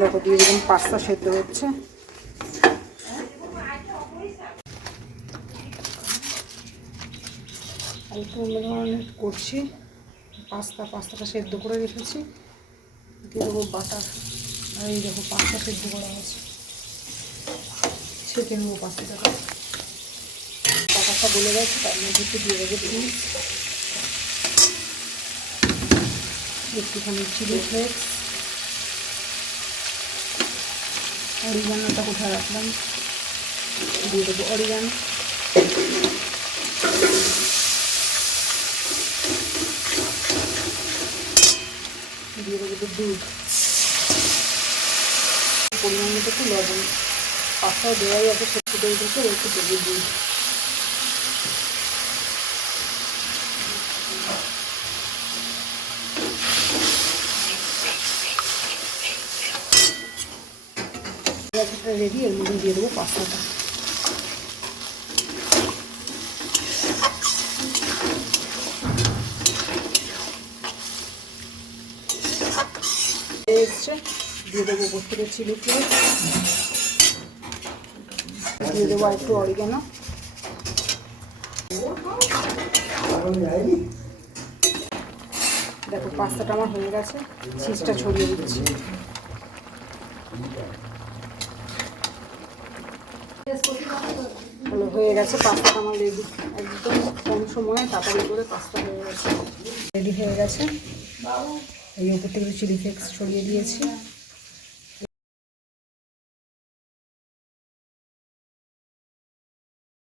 দেখো দিয়ে দিলাম পাস্তা সেদ্ধ হচ্ছে। অল্প অন্য ধরনের করছি। পাস্তাটা সেদ্ধ করে রেখেছি, দিয়ে দেবো বাটার। আর এই দেখো পাস্তা সেদ্ধ করা আছে, ছেঁকে নেবো পাস্তাটা। বাটারটা গলে গেছে, তার মধ্যে একটু দিয়ে দেবো চিজ, একটুখানি চিলি ফ্লেক্স, অরিগানোটা কোথায় রাখলাম, দিয়ে দেবো অরিগানো, দিয়ে দেবো দুধ, পরিমাণ মতো একটু লবণ। পাস্তাও দেওয়াই আছে সেদ্ধ করে রেখে একটু দেবো দুধ। রেডি, এর মধ্যে দিয়ে দেবো পাস্তাটা। এসছে, দিয়ে দেবো উপর থেকে চিলি ফ্লেক্স, দিয়ে দেবো একটু অরিগানো। দেখো পাস্তাটা আমার হয়ে গেছে, চিজটা ছড়িয়ে দিচ্ছি। হয়ে গেছে পাস্তাটা আমার রেডি, একদম কম সময়ে তাড়াতাড়ি করে পাস্তা হয়ে গেছে, রেডি হয়ে গেছে। এই উপর থেকে চিলি ফ্লেক্স ছড়িয়ে দিয়েছি।